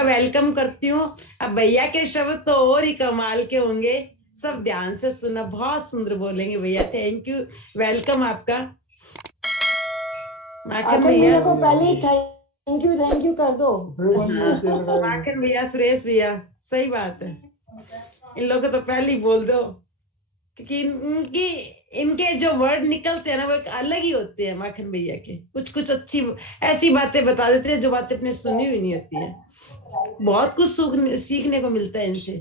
सबका वेलकम करती हूँ। अब भैया के शब्द तो और ही कमाल के होंगे, सब ध्यान से सुना, बहुत सुंदर बोलेंगे भैया। थैंक यू, वेलकम आपका। माखन भैया को पहले ही थैंक यू कर दो। माखन भैया, सुरेश भैया, सही बात है, इन लोगों को तो पहले ही बोल दो, क्योंकि इनकी इनके जो वर्ड निकलते हैं ना वो एक अलग ही होते हैं। माखन भैया के कुछ कुछ अच्छी ऐसी बातें बता देते हैं जो बातें अपने सुनी हुई नहीं होती है। बहुत कुछ सीखने को मिलता है इनसे।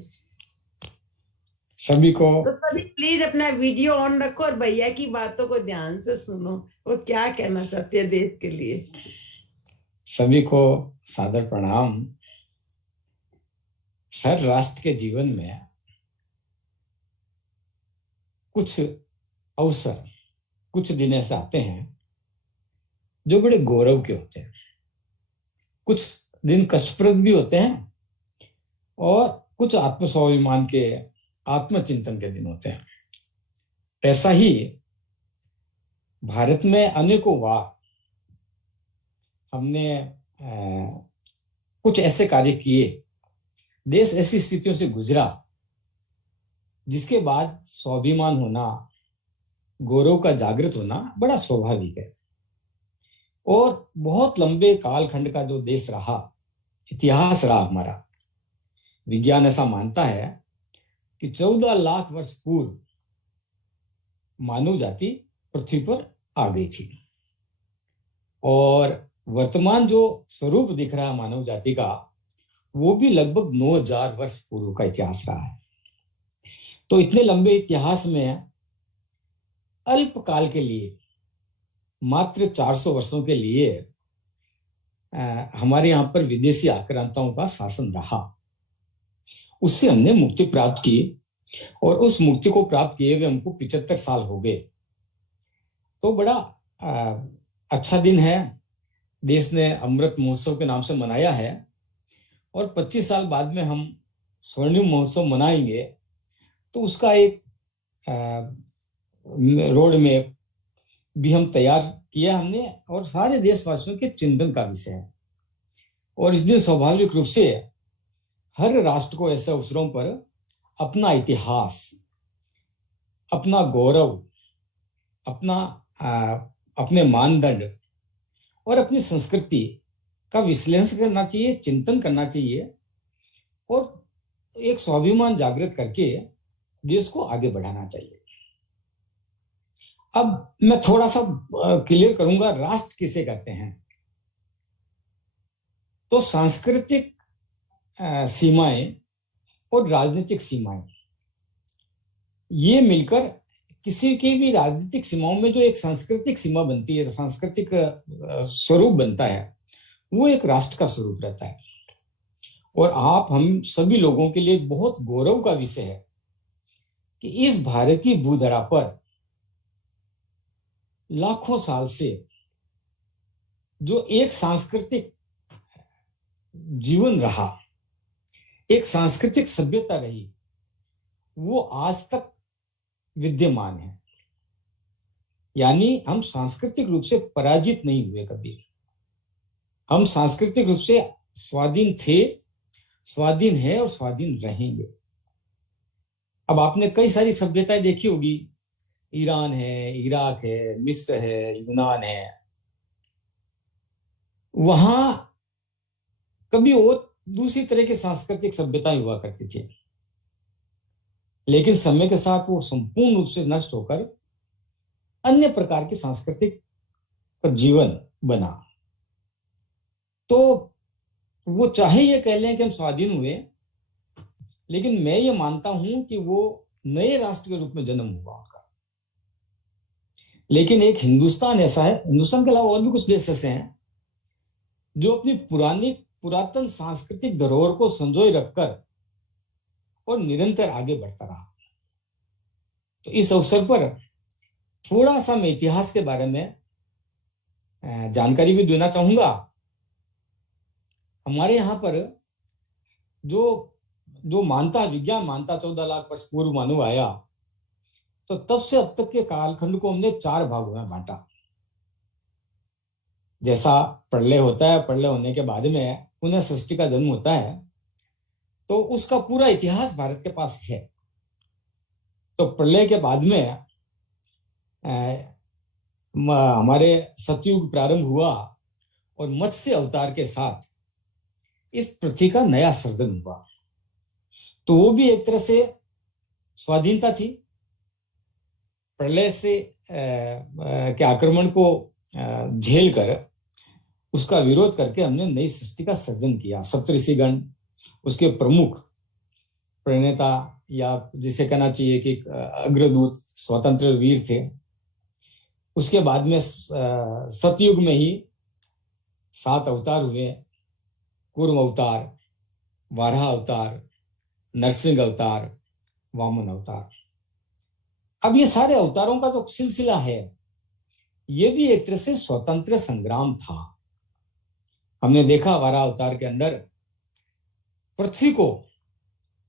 सभी को तो सभी प्लीज अपना वीडियो ऑन रखो और भैया की बातों को ध्यान से सुनो, वो क्या कहना चाहते हैं देश के लिए। सभी को सादर प्रणाम। हर राष्ट्र के जीवन में कुछ अवसर, कुछ दिन ऐसे आते हैं जो बड़े गौरव के होते हैं। कुछ दिन कष्टप्रद भी होते हैं और कुछ आत्मस्वाभिमान के, आत्मचिंतन के दिन होते हैं। ऐसा ही भारत में अनेकों बार हमने कुछ ऐसे कार्य किए, देश ऐसी स्थितियों से गुजरा जिसके बाद स्वाभिमान होना, गौरव का जागृत होना बड़ा स्वाभाविक है। और बहुत लंबे कालखंड का जो देश रहा, इतिहास रहा हमारा, विज्ञान ऐसा मानता है कि 14 लाख वर्ष पूर्व मानव जाति पृथ्वी पर आ गई थी और वर्तमान जो स्वरूप दिख रहा है मानव जाति का, वो भी लगभग 9000 वर्ष पूर्व का इतिहास रहा है। तो इतने लंबे इतिहास में अल्प काल के लिए, मात्र 400 वर्षों के लिए हमारे यहाँ पर विदेशी आक्रांताओं का शासन रहा। उससे हमने मुक्ति प्राप्त की और उस मुक्ति को प्राप्त किए हुए हमको 75 साल हो गए। तो बड़ा अच्छा दिन है, देश ने अमृत महोत्सव के नाम से मनाया है और 25 साल बाद में हम स्वर्णिम महोत्सव मनाएंगे। तो उसका एक रोड मैप भी हम तैयार किया हमने और सारे देशवासियों के चिंतन का विषय है। और इस दिन स्वाभाविक रूप से हर राष्ट्र को ऐसे अवसरों पर अपना इतिहास, अपना गौरव, अपने मानदंड और अपनी संस्कृति का विश्लेषण करना चाहिए, चिंतन करना चाहिए और एक स्वाभिमान जागृत करके देश को आगे बढ़ाना चाहिए। अब मैं थोड़ा सा क्लियर करूंगा, राष्ट्र किसे कहते हैं। तो सांस्कृतिक सीमाएं और राजनीतिक सीमाएं, ये मिलकर किसी की भी राजनीतिक सीमाओं में जो एक सांस्कृतिक सीमा बनती है, सांस्कृतिक स्वरूप बनता है, वो एक राष्ट्र का स्वरूप रहता है। और हम सभी लोगों के लिए बहुत गौरव का विषय है कि इस भारत की भूधरा पर लाखों साल से जो एक सांस्कृतिक जीवन रहा, एक सांस्कृतिक सभ्यता रही, वो आज तक विद्यमान है। यानी हम सांस्कृतिक रूप से पराजित नहीं हुए कभी। हम सांस्कृतिक रूप से स्वाधीन थे, स्वाधीन है और स्वाधीन रहेंगे। अब आपने कई सारी सभ्यताएं देखी होगी, ईरान है, इराक है, मिस्र है, यूनान है। वहां कभी और दूसरी तरह की सांस्कृतिक सभ्यताएं हुआ करती थी, लेकिन समय के साथ वो संपूर्ण रूप से नष्ट होकर अन्य प्रकार के सांस्कृतिक जीवन बना। तो वो चाहे ये कह लें कि हम स्वाधीन हुए, लेकिन मैं ये मानता हूं कि वो नए राष्ट्र के रूप में जन्म हुआ उनका। लेकिन एक हिंदुस्तान ऐसा है, हिंदुस्तान के अलावा और भी कुछ देश ऐसे हैं जो अपनी पुरातन सांस्कृतिक धरोहर को संजोए रखकर और निरंतर आगे बढ़ता रहा। तो इस अवसर पर थोड़ा सा मैं इतिहास के बारे में जानकारी भी देना चाहूंगा। हमारे यहाँ पर जो मानता, विज्ञान मानता 14 लाख वर्ष पूर्व मानव आया, तो तब से अब तक के कालखंड को हमने 4 भागों में बांटा। जैसा प्रलय होता है, प्रलय होने के बाद में पुनः सृष्टि का जन्म होता है, तो उसका पूरा इतिहास भारत के पास है। तो प्रलय के बाद में हमारे सतयुग प्रारंभ हुआ और मत्स्य अवतार के साथ इस पृथ्वी का नया सृजन हुआ। तो वो भी एक तरह से स्वाधीनता थी। प्रलय से के आक्रमण को झेल कर, उसका विरोध करके हमने नई सृष्टि का सृजन किया। सप्तऋषिगण उसके प्रमुख प्रणेता, या जिसे कहना चाहिए कि अग्रदूत, स्वतंत्र वीर थे। उसके बाद में सतयुग में ही 7 अवतार हुए। कूर्म अवतार, वाराह अवतार, नरसिंह अवतार, वामन अवतार। अब ये सारे अवतारों का जो सिलसिला है, ये भी एक तरह से स्वतंत्र संग्राम था। हमने देखा वाराह अवतार के अंदर पृथ्वी को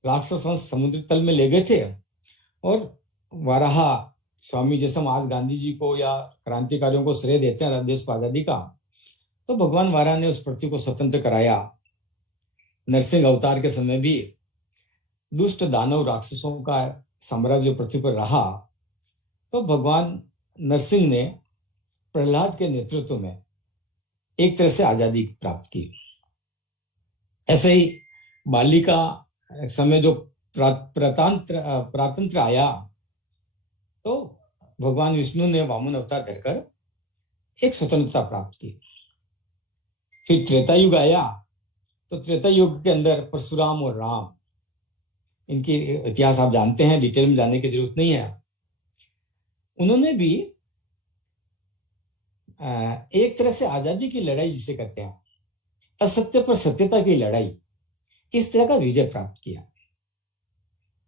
राक्षस वंश समुद्र तल में ले गए थे, और वाराह स्वामी, जैसे हम आज गांधी जी को या क्रांतिकारियों को श्रेय देते हैं देश को आजादी का, तो भगवान वाराह ने उस पृथ्वी को स्वतंत्र कराया। नरसिंह अवतार के समय भी दुष्ट दानव राक्षसों का साम्राज्य पृथ्वी पर रहा, तो भगवान नरसिंह ने प्रहलाद के नेतृत्व में एक तरह से आजादी प्राप्त की। ऐसे ही बाली का समय जो प्रातंत्र आया, तो भगवान विष्णु ने वामन अवतार धरकर एक स्वतंत्रता प्राप्त की। फिर त्रेता युग आया, तो त्रेता युग के अंदर परशुराम और राम, इनकी इतिहास आप जानते हैं, डिटेल में जानने की जरूरत नहीं है। उन्होंने भी एक तरह से आजादी की लड़ाई जिसे कहते हैं, असत्य पर सत्यता की लड़ाई, इस तरह का विजय प्राप्त किया।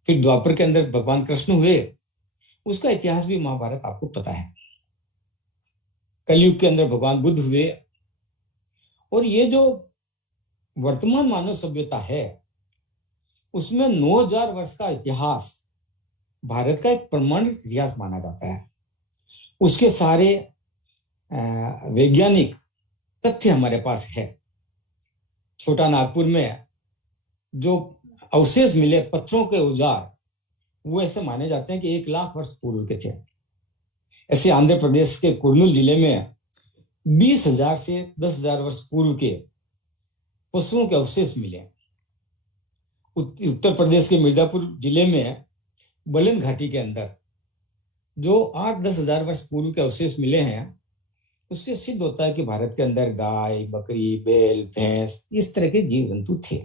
फिर द्वापर के अंदर भगवान कृष्ण हुए, उसका इतिहास भी महाभारत आपको पता है। कलयुग के अंदर भगवान बुद्ध हुए, और ये जो वर्तमान मानव सभ्यता है, उसमें 9000 वर्ष का इतिहास भारत का एक प्रमाणित इतिहास माना जाता है। उसके सारे वैज्ञानिक तथ्य हमारे पास है। छोटा नागपुर में जो अवशेष मिले पत्थरों के औजार, वो ऐसे माने जाते हैं कि 1 लाख वर्ष पूर्व के थे। ऐसे आंध्र प्रदेश के कुर्नूल जिले में 20,000 से 10,000 वर्ष पूर्व के पशुओं के अवशेष मिले। उत्तर प्रदेश के मिर्जापुर जिले में बलन घाटी के अंदर जो 8-10,000 वर्ष पूर्व के अवशेष मिले हैं, उससे सिद्ध होता है कि भारत के अंदर गाय, बकरी, बैल, भैंस, इस तरह के जीव जंतु थे।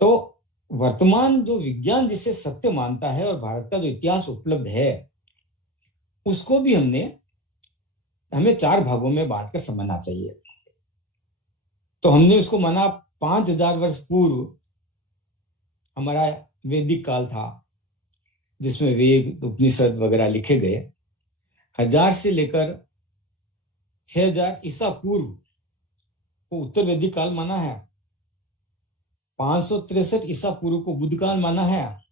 तो वर्तमान जो विज्ञान जिसे सत्य मानता है और भारत का जो इतिहास उपलब्ध है, उसको भी हमें 4 भागों में बांटकर समझना चाहिए। तो हमने उसको माना 5,000 वर्ष पूर्व हमारा वैदिक काल था, जिसमें वेद, उपनिषद वगैरह लिखे गए। 1000 से लेकर 6000 ईसा पूर्व को उत्तर वैदिक काल माना है। 563 ईसा पूर्व को बुद्ध काल माना है,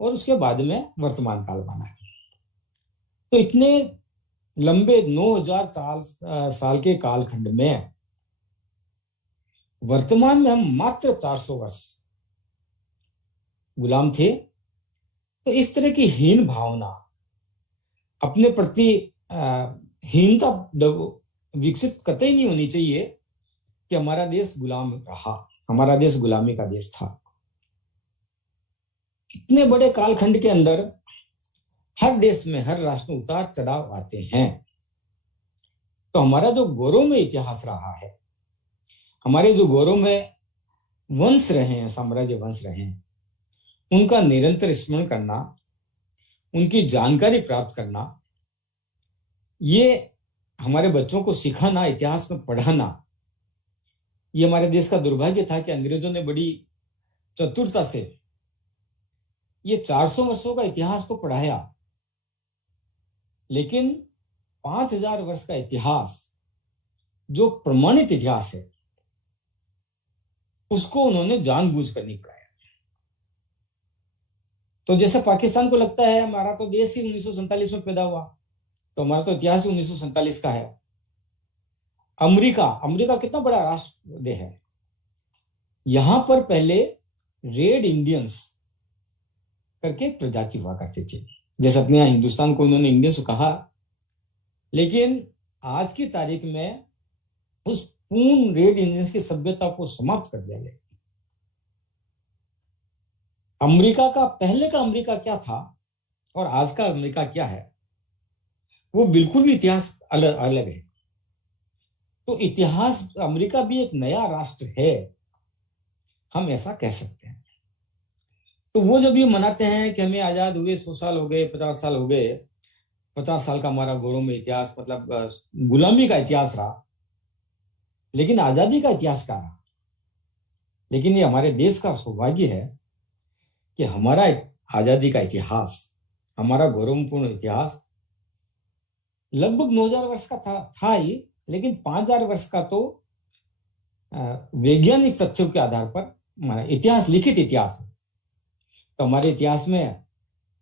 और उसके बाद में वर्तमान काल माना है। तो इतने लंबे 9000 साल के कालखंड में वर्तमान में हम मात्र 400 वर्ष गुलाम थे। तो इस तरह की हीन भावना, अपने प्रति हीनता विकसित कतई नहीं होनी चाहिए कि हमारा देश गुलाम रहा, हमारा देश गुलामी का देश था। इतने बड़े कालखंड के अंदर हर देश में, हर राष्ट्र में उतार चढ़ाव आते हैं। तो हमारा जो गौरवमय इतिहास रहा है, हमारे जो गौरवमय वंश रहे हैं, साम्राज्य वंश रहे हैं, उनका निरंतर स्मरण करना, उनकी जानकारी प्राप्त करना, ये हमारे बच्चों को सिखाना, इतिहास में पढ़ाना, ये हमारे देश का दुर्भाग्य था कि अंग्रेजों ने बड़ी चतुरता से ये 400 वर्षों का इतिहास तो पढ़ाया, लेकिन 5,000 वर्ष का इतिहास जो प्रमाणित इतिहास है, उसको उन्होंने जानबूझकर नहीं पढ़ाया। तो जैसे पाकिस्तान को लगता है हमारा तो देश ही 1947 में पैदा हुआ, तो हमारा तो इतिहास ही 1947 का है। अमेरिका, अमेरिका कितना बड़ा राष्ट्र देश है, यहां पर पहले रेड इंडियंस करके प्रजाति हुआ करती थी। जैसे अपने यहाँ हिंदुस्तान को उन्होंने इंडियंस कहा, लेकिन आज की तारीख में उस पूर्ण रेड इंडियंस की सभ्यता को समाप्त कर दिया गया। अमेरिका का, पहले का अमेरिका क्या था और आज का अमेरिका क्या है, वो बिल्कुल भी इतिहास अलग अलग है। तो इतिहास, अमेरिका भी एक नया राष्ट्र है, हम ऐसा कह सकते हैं। तो वो जब ये मनाते हैं कि हमें आजाद हुए 100 साल हो गए, 50 साल हो गए, 50 साल का हमारा गौरवमय इतिहास, मतलब गुलामी का इतिहास रहा, लेकिन आजादी का इतिहास क्या रहा। लेकिन ये हमारे देश का सौभाग्य है कि हमारा आजादी का इतिहास, हमारा गौरवपूर्ण इतिहास लगभग 9000 वर्ष का था ही, लेकिन 5000 वर्ष का तो वैज्ञानिक तथ्यों के आधार पर इतिहास, लिखित इतिहास है। तो हमारे इतिहास में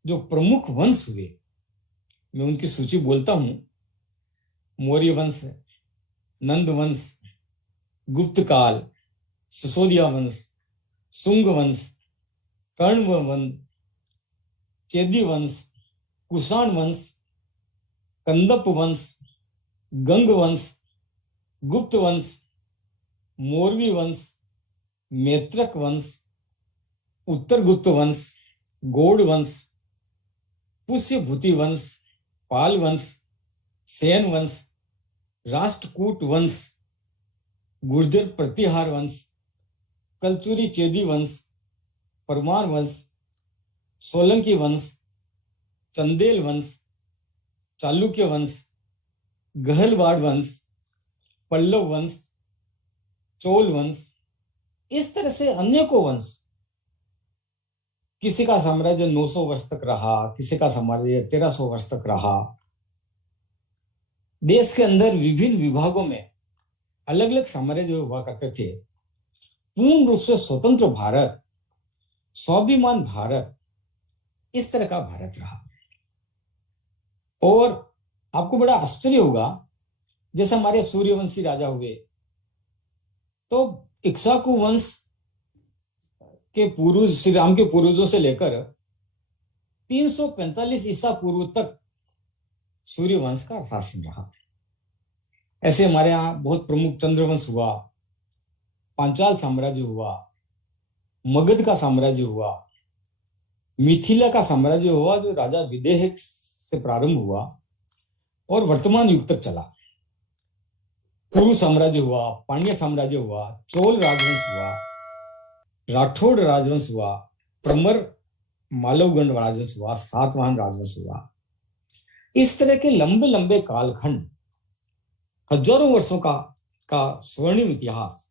जो प्रमुख वंश हुए, मैं उनकी सूची बोलता हूं। मौर्य वंश, नंद वंश, गुप्त काल, सिसोदिया वंश, शुंग वंश, कर्ण वंश, चेदी वंश, कुषाण वंश, कंदप वंश, गंग वंश, गुप्त वंश, मौर्वी वंश, मैत्रक वंश, उत्तर गुप्त वंश, गौड़ वंश, पुष्यभूति वंश, पाल वंश, सेन वंश, राष्ट्रकूट वंश, गुर्जर प्रतिहार वंश, कलचुरी चेदी वंश, परमार वंश, सोलंकी वंश, चंदेल वंश, चालुक्य वंश, गहलवाड़ वंश, पल्लव वंश, चोल वंश, इस तरह से अनेकों वंश। किसी का साम्राज्य 900 वर्ष तक रहा, किसी का साम्राज्य 1300 वर्ष तक रहा। देश के अंदर विभिन्न विभागों में अलग अलग साम्राज्य हुआ करते थे। पूर्ण रूप से स्वतंत्र भारत, स्वाभिमान भारत, इस तरह का भारत रहा। और आपको बड़ा आश्चर्य होगा, जैसे हमारे सूर्यवंशी राजा हुए, तो इक्ष्वाकु वंश के पूर्वज, श्री राम के पूर्वजों से लेकर 345 ईसा पूर्व तक सूर्यवंश का शासन रहा। ऐसे हमारे यहाँ बहुत प्रमुख चंद्रवंश हुआ, पांचाल साम्राज्य हुआ, मगध का साम्राज्य हुआ, मिथिला का साम्राज्य हुआ, जो राजा विदेह से प्रारंभ हुआ और वर्तमान युग तक चला। कुरु साम्राज्य हुआ, पांड्य साम्राज्य हुआ, चोल राजवंश हुआ, राठौड़ राजवंश हुआ, प्रमर मालवगढ़ राजवंश हुआ, सातवाहन राजवंश हुआ। इस तरह के लंबे लंबे कालखंड, हजारों वर्षों का स्वर्णिम इतिहास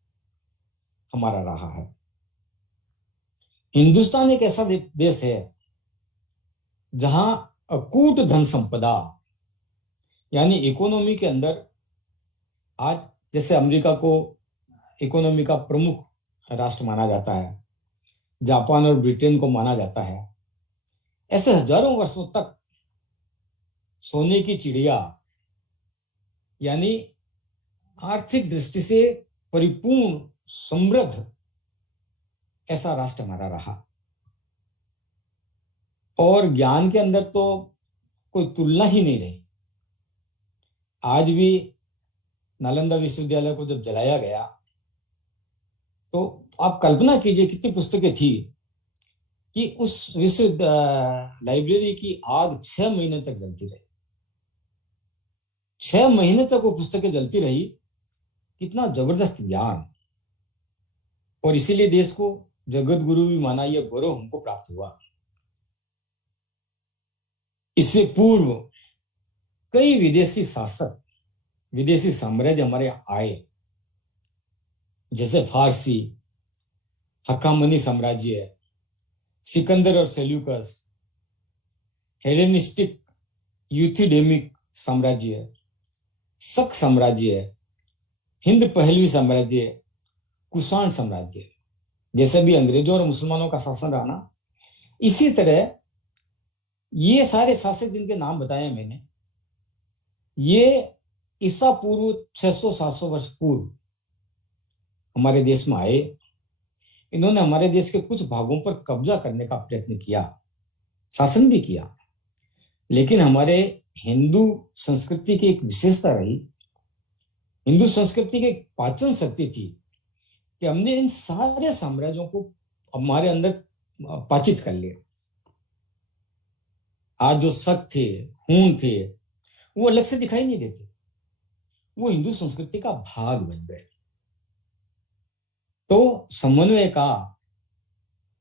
हमारा रहा है। हिंदुस्तान एक ऐसा देश है जहां अकूट धन संपदा, यानी इकोनॉमी के अंदर, आज जैसे अमेरिका को इकोनॉमी का प्रमुख राष्ट्र माना जाता है, जापान और ब्रिटेन को माना जाता है, ऐसे हजारों वर्षों तक सोने की चिड़िया, यानी आर्थिक दृष्टि से परिपूर्ण समृद्ध ऐसा राष्ट्र हमारा रहा। और ज्ञान के अंदर तो कोई तुलना ही नहीं रही। आज भी नालंदा विश्वविद्यालय को जब जलाया गया, तो आप कल्पना कीजिए कितनी पुस्तकें थी कि उस विश्व लाइब्रेरी की आग 6 महीने तक जलती रही। 6 महीने तक वो पुस्तकें जलती रही। कितना जबरदस्त ज्ञान! और इसीलिए देश को जगत गुरु भी माना, यह गौरव हमको प्राप्त हुआ। इससे पूर्व कई विदेशी शासक, विदेशी साम्राज्य हमारे आए, जैसे फारसी, हक्कामनी साम्राज्य, सिकंदर और सेल्यूकस, हेलेनिस्टिक यूथिडेमिक साम्राज्य, शक साम्राज्य, हिंद पहलवी साम्राज्य, कुषाण साम्राज्य। जैसे भी अंग्रेजों और मुसलमानों का शासन रहा ना, इसी तरह ये सारे शासक जिनके नाम बताए मैंने, ये ईसा पूर्व 600-700 वर्ष पूर्व हमारे देश में आए। इन्होंने हमारे देश के कुछ भागों पर कब्जा करने का प्रयत्न किया, शासन भी किया, लेकिन हमारे हिंदू संस्कृति की एक विशेषता रही, हिंदू संस्कृति की एक पाचन शक्ति थी कि हमने इन सारे साम्राज्यों को हमारे अंदर पाचित कर लिया। आज जो शक थे, हूण थे, वो अलग से दिखाई नहीं देते, वो हिंदू संस्कृति का भाग बन गए। तो समन्वय का,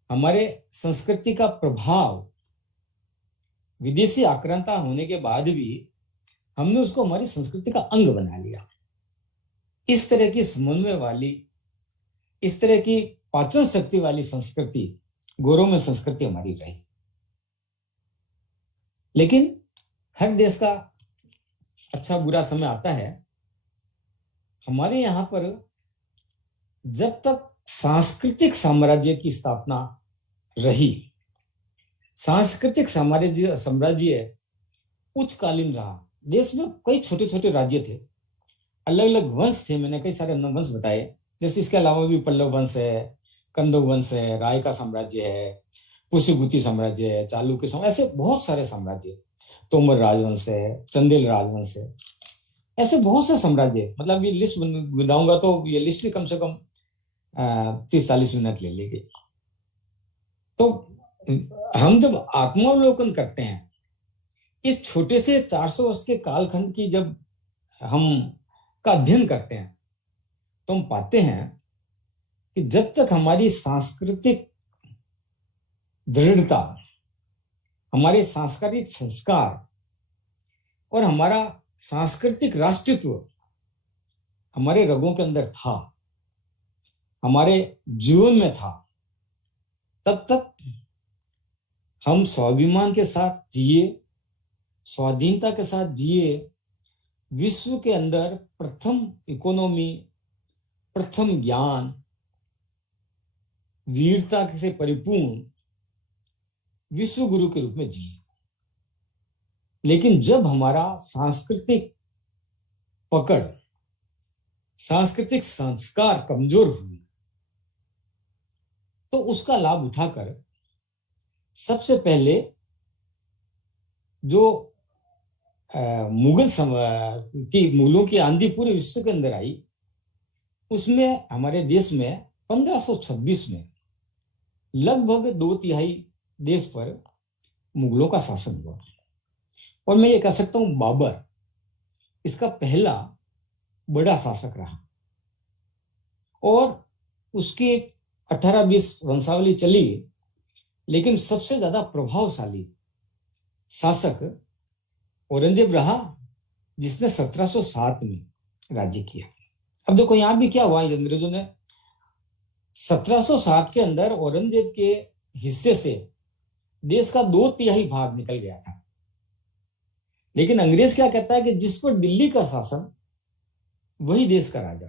हमारे संस्कृति का प्रभाव विदेशी आक्रांता होने के बाद भी हमने उसको हमारी संस्कृति का अंग बना लिया। इस तरह की समन्वय वाली, इस तरह की पाचन शक्ति वाली संस्कृति, गौरवमय संस्कृति हमारी रही। लेकिन हर देश का अच्छा बुरा समय आता है। हमारे यहाँ पर जब तक सांस्कृतिक साम्राज्य की स्थापना रही, सांस्कृतिक साम्राज्य उच्चकालीन रहा। देश में कई छोटे छोटे राज्य थे, अलग अलग वंश थे, मैंने कई सारे वंश बताए। जैसे इसके अलावा भी पल्लव वंश है, कंदव वंश है, राय का साम्राज्य है, पुष्यभूति साम्राज्य है, चालुक्य साम्राज्य, ऐसे बहुत सारे साम्राज्य, तोमर राजवंश है, चंदेल राजवंश है, ऐसे बहुत से साम्राज्य। मतलब ये लिस्ट बनाऊंगा तो ये लिस्ट भी कम से कम 30-40 मिनट ले लेगी। तो हम जब आत्मावलोकन करते हैं इस छोटे से 400 वर्ष के कालखंड की, जब हम का अध्ययन करते हैं तो हम पाते हैं कि जब तक हमारी सांस्कृतिक दृढ़ता, हमारे सांस्कृतिक संस्कार और हमारा सांस्कृतिक राष्ट्रत्व हमारे रगों के अंदर था, हमारे जीवन में था, तब तक हम स्वाभिमान के साथ जिए, स्वाधीनता के साथ जिए, विश्व के अंदर प्रथम इकोनॉमी, प्रथम ज्ञान, वीरता से परिपूर्ण विश्व गुरु के रूप में जिए। लेकिन जब हमारा सांस्कृतिक पकड़, सांस्कृतिक संस्कार कमजोर हुए, तो उसका लाभ उठाकर सबसे पहले जो मुगलों की आंधी पूरे विश्व के अंदर आई, उसमें हमारे देश में 1526 में लगभग 2/3 देश पर मुगलों का शासन हुआ। और मैं ये कह सकता हूं बाबर इसका पहला बड़ा शासक रहा, और उसकी 18-20 वंशावली चली, लेकिन सबसे ज्यादा प्रभावशाली शासक औरंगजेब रहा, जिसने 1707 में राज्य किया। अब देखो यहां भी क्या हुआ, अंग्रेजों ने 1707 के अंदर औरंगजेब के हिस्से से देश का 2/3 भाग निकल गया था। लेकिन अंग्रेज क्या कहता है कि जिस पर दिल्ली का शासन वही देश का राजा,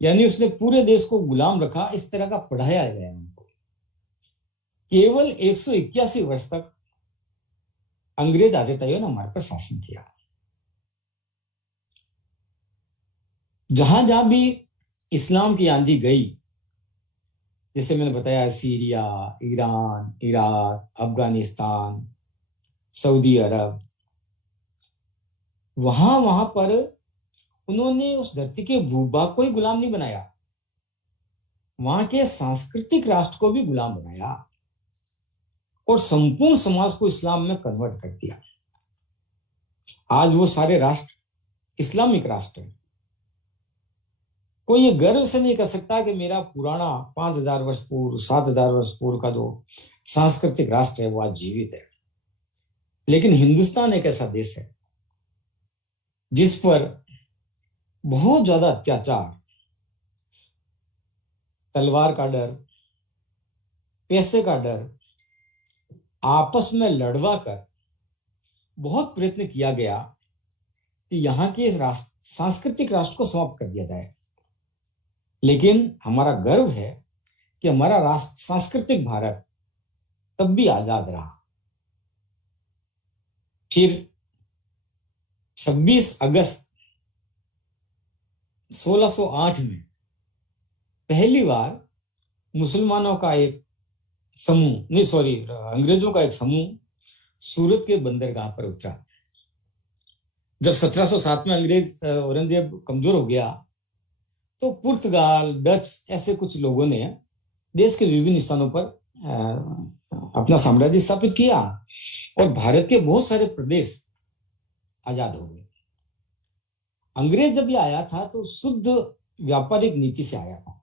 यानी उसने पूरे देश को गुलाम रखा, इस तरह का पढ़ाया गया उनको। केवल 181 वर्ष तक अंग्रेज आतिथ्य ने हमारे पर शासन किया। जहां जहां भी इस्लाम की आंधी गई, जैसे मैंने बताया Syria, Iran, Iraq, Afghanistan, Saudi Arab, वहां पर उन्होंने उस धरती के भूभाग को ही गुलाम नहीं बनाया, वहां के सांस्कृतिक राष्ट्र को भी गुलाम बनाया और संपूर्ण समाज को इस्लाम में कन्वर्ट कर दिया। आज वो सारे राष्ट्र इस्लामिक राष्ट्र हैं। कोई ये गर्व से नहीं कह सकता कि मेरा पुराना 5000 वर्ष पूर्व, 7000 वर्ष पूर्व का जो सांस्कृतिक राष्ट्र है वो आज जीवित है। लेकिन हिंदुस्तान एक ऐसा देश है जिस पर बहुत ज्यादा अत्याचार, तलवार का डर, पैसे का डर, आपस में लड़वा कर बहुत प्रयत्न किया गया कि यहाँ के सांस्कृतिक राष्ट्र को समाप्त कर दिया जाए। लेकिन हमारा गर्व है कि हमारा राष्ट्र, सांस्कृतिक भारत, तब भी आजाद रहा। फिर 26 अगस्त 1608 में पहली बार मुसलमानों का एक समूह, नहीं सॉरी, अंग्रेजों का एक समूह सूरत के बंदरगाह पर उतरा। जब 1707 में अंग्रेज औरंगजेब कमजोर हो गया तो पुर्तगाल, डच ऐसे कुछ लोगों ने देश के विभिन्न स्थानों पर अपना साम्राज्य स्थापित किया और भारत के बहुत सारे प्रदेश आजाद हो गए। अंग्रेज जब ये आया था तो शुद्ध व्यापारिक नीति से आया था।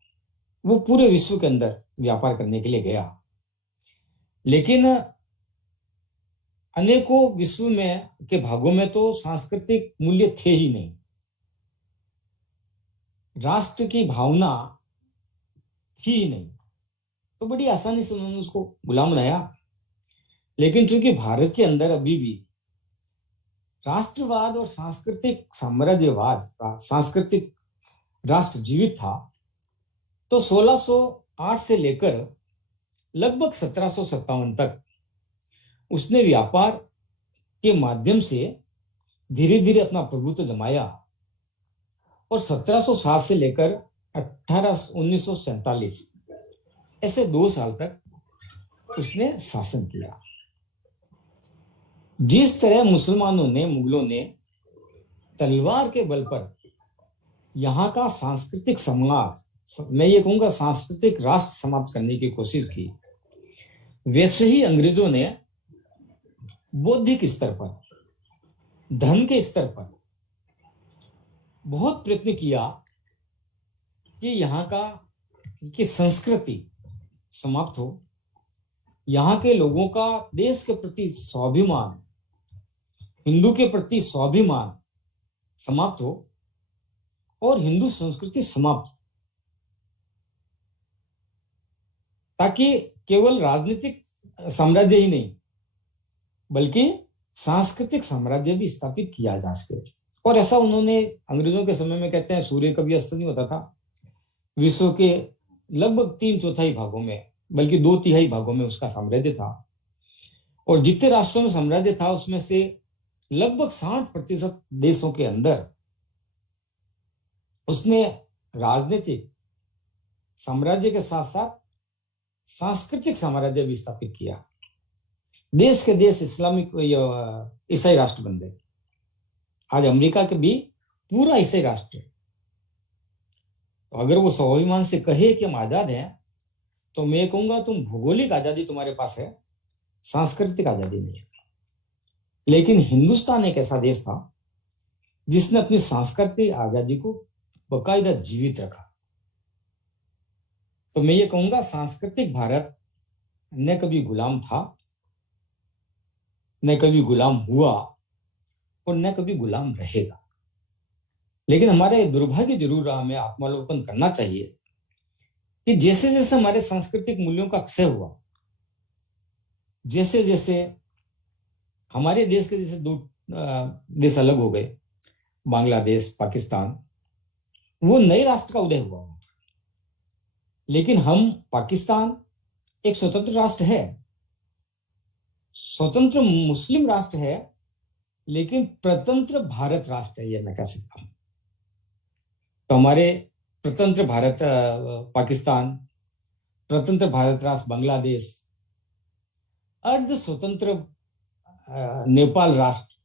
वो पूरे विश्व के अंदर व्यापार करने के लिए गया, लेकिन अनेकों विश्व में के भागों में तो सांस्कृतिक मूल्य थे ही नहीं, राष्ट्र की भावना थी ही नहीं, तो बड़ी आसानी से उन्होंने उसको गुलाम बनाया। लेकिन चूंकि भारत के अंदर अभी भी राष्ट्रवाद और सांस्कृतिक साम्राज्यवाद, सांस्कृतिक राष्ट्र जीवित था, तो 1608 से लेकर लगभग 1757 तक उसने व्यापार के माध्यम से धीरे धीरे अपना प्रभुत्व जमाया और 1707 से लेकर 1947 ऐसे 2 साल तक उसने शासन किया। जिस तरह मुसलमानों ने, मुगलों ने तलवार के बल पर यहाँ का सांस्कृतिक समाज, मैं ये कहूंगा सांस्कृतिक राष्ट्र समाप्त करने की कोशिश की, वैसे ही अंग्रेजों ने बौद्धिक स्तर पर, धन के स्तर पर बहुत प्रयत्न किया कि यहाँ का की संस्कृति समाप्त हो, यहाँ के लोगों का देश के प्रति स्वाभिमान, हिंदू के प्रति स्वाभिमान समाप्त हो और हिंदू संस्कृति समाप्त, ताकि केवल राजनीतिक साम्राज्य ही नहीं बल्कि सांस्कृतिक साम्राज्य भी स्थापित किया जा सके। और ऐसा उन्होंने अंग्रेजों के समय में, कहते हैं सूर्य कभी अस्त नहीं होता था, विश्व के लगभग 3/4 भागों में, बल्कि 2/3 भागों में उसका साम्राज्य था। और जितने राष्ट्रों में साम्राज्य था उसमें से लगभग 60% देशों के अंदर उसने राजनीतिक साम्राज्य के साथ साथ सांस्कृतिक साम्राज्य भी स्थापित किया। देश के देश इस्लामिक ईसाई राष्ट्र बन गए। आज अमेरिका के भी पूरा ईसाई राष्ट्र है। तो अगर वो स्वाभिमान से कहे कि हम आजाद हैं, तो मैं कहूंगा तुम भौगोलिक आजादी तुम्हारे पास है, सांस्कृतिक आजादी नहीं है। लेकिन हिंदुस्तान एक ऐसा देश था जिसने अपनी सांस्कृतिक आजादी को बाकायदा जीवित रखा। तो मैं ये कहूंगा सांस्कृतिक भारत न कभी गुलाम था, न कभी गुलाम हुआ और न कभी गुलाम रहेगा। लेकिन हमारे दुर्भाग्य जरूर रहा, हमें आत्मावलोकन करना चाहिए कि जैसे जैसे हमारे सांस्कृतिक मूल्यों का क्षय हुआ, जैसे जैसे हमारे देश के जैसे 2 देश अलग हो गए, बांग्लादेश, पाकिस्तान, वो नए राष्ट्र का उदय हुआ। लेकिन हम, पाकिस्तान एक स्वतंत्र राष्ट्र है, स्वतंत्र मुस्लिम राष्ट्र है, लेकिन प्रतंत्र भारत राष्ट्र है, ये मैं कह सकता हूं। तो हमारे प्रतंत्र भारत पाकिस्तान, प्रतंत्र भारत राष्ट्र बांग्लादेश, अर्ध स्वतंत्र नेपाल राष्ट्र,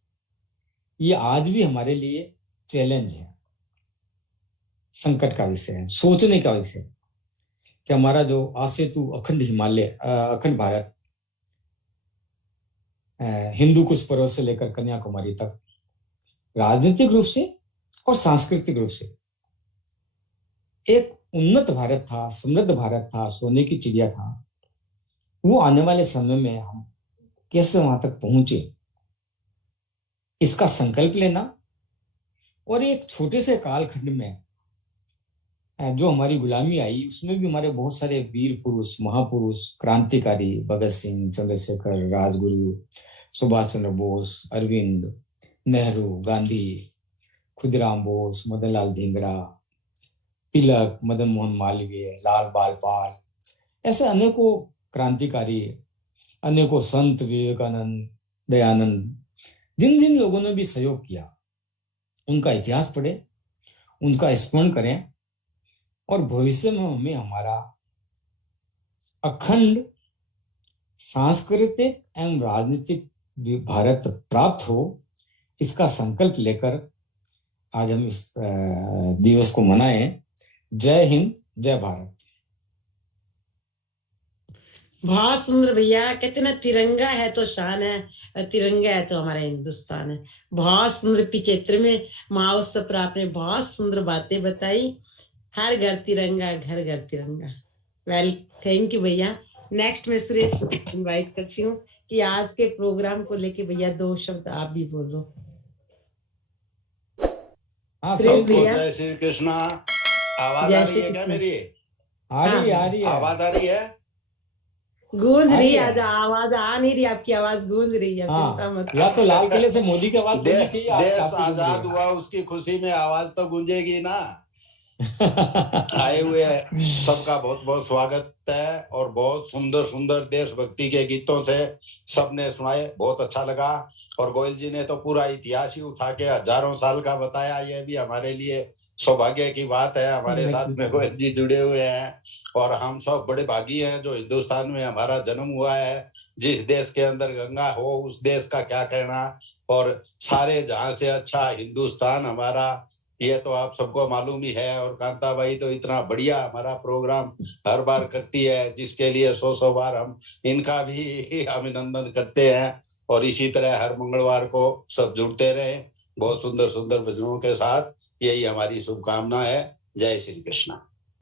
ये आज भी हमारे लिए चैलेंज है, संकट का विषय है, सोचने का विषय है कि हमारा जो आसेतु अखंड हिमालय, अखंड भारत, हिंदू कुश पर्वत से लेकर कन्याकुमारी तक राजनीतिक रूप से और सांस्कृतिक रूप से एक उन्नत भारत था, समृद्ध भारत था, सोने की चिड़िया था। वो आने वाले समय में हम कैसे वहां तक पहुंचे, इसका संकल्प लेना और एक छोटे से कालखंड में जो हमारी गुलामी आई, उसमें भी हमारे बहुत सारे वीर पुरुष, महापुरुष, क्रांतिकारी, भगत सिंह, चंद्रशेखर, राजगुरु, सुभाष चंद्र बोस, अरविंद, नेहरू, गांधी, खुदीराम बोस, मदनलाल धिंगरा, तिलक, मदन मोहन मालवीय, लाल बाल पाल, ऐसे अनेकों क्रांतिकारी, अनेकों संत, विवेकानंद, दयानंद, जिन जिन लोगों ने भी सहयोग किया, उनका इतिहास पढ़े उनका स्मरण करें और भविष्य में हमें हमारा अखंड सांस्कृतिक एवं राजनीतिक भारत प्राप्त हो, इसका संकल्प लेकर आज हम इस दिवस को मनाएं। जय हिंद, जय भारत। बहुत सुंदर भैया, कहते ना तिरंगा है तो शान है, और तिरंगा है तो हमारा हिंदुस्तान है। बहुत सुंदर पिचैत्र में महोत्सव पर आपने बहुत सुंदर बातें बताई। हर घर तिरंगा, घर घर तिरंगा। वेल, थैंक यू भैया। नेक्स्ट में सुरेश को इनवाइट करती हूँ कि आज के प्रोग्राम को लेके भैया 2 शब्द आप भी बोलो। सुरेश भैया। जय श्री कृष्णा। आवाज आ रही है क्या मेरी? आ रही है। आवाज आ रही है? गूंज रही है। आज आवाज आ नहीं रही, आपकी आवाज गूंज रही है। चिंता मत। या तो लाल किले से मोदी की आवाज गूंजनी चाहिए। देश आजाद हुआ, उसकी खुशी में आवाज तो गूंजेगी ना। आए हुए सबका बहुत बहुत स्वागत है और बहुत सुंदर सुंदर देशभक्ति के गीतों से सबने सुनाए, बहुत अच्छा लगा। और गोयल जी ने तो पूरा इतिहास ही उठा के हजारों साल का बताया। ये भी हमारे लिए सौभाग्य की बात है। हमारे साथ में गोयल जी जुड़े हुए हैं और हम सब बड़े भागी हैं जो हिंदुस्तान में हमारा जन्म हुआ है। जिस देश के अंदर गंगा हो उस देश का क्या कहना, और सारे जहां से अच्छा हिंदुस्तान हमारा, ये तो आप सबको मालूम ही है। और कांताबाई तो इतना बढ़िया हमारा प्रोग्राम हर बार करती है, जिसके लिए 100 बार हम इनका भी अभिनंदन करते हैं। और इसी तरह हर मंगलवार को सब जुड़ते रहे बहुत सुंदर सुंदर भजनों के साथ। यही हमारी शुभकामना है। जय श्री कृष्णा।